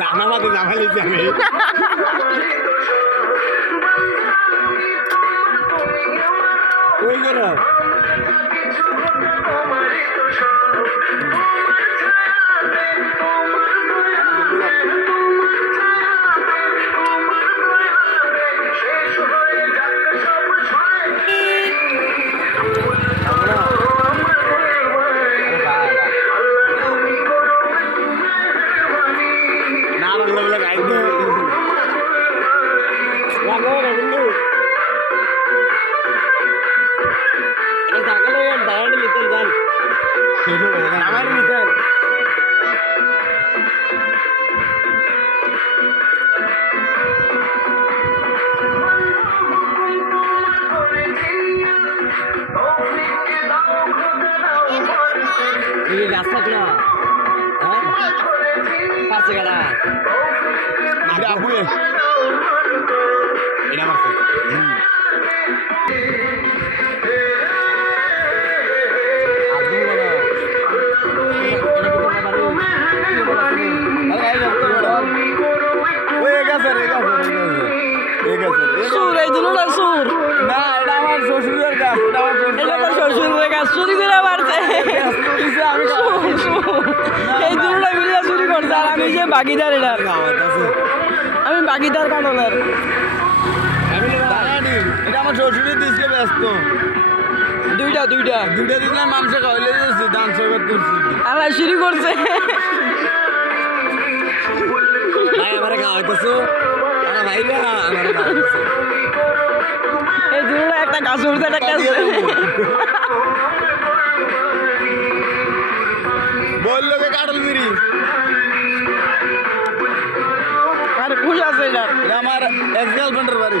দানা বাদে জামাইছি আমি ওই করো রাস্তা কিনা পাঁচ গাড়া এটা আমার সুর এই দিল না সুর না এটা আমার শ্বশুরের গাছ এটা আমার শ্বশুরের গাছ চুরি করে মারছে এই দুটোটা মিলে চুরি করছে আর আমি যে বাগিদার এটা আমি বাগিদার কারণের এটা আমার শ্বশুরের দিচ্ছে ব্যস্ত দুইটা দিলে মানুষে খাওয়াইলে যাচ্ছে দান সরকার করছি আল্লাহ চুরি করছে ভাই আমার খাওয়াইতেছো ভাইরা আমার এই দুটোটা একটা গাছ উঠছে একটা গাছ বললো কে কাটল বিড়ি আর খুশ আছে এটা আমার এক্স গার্লফ্রেন্ডের বাড়ি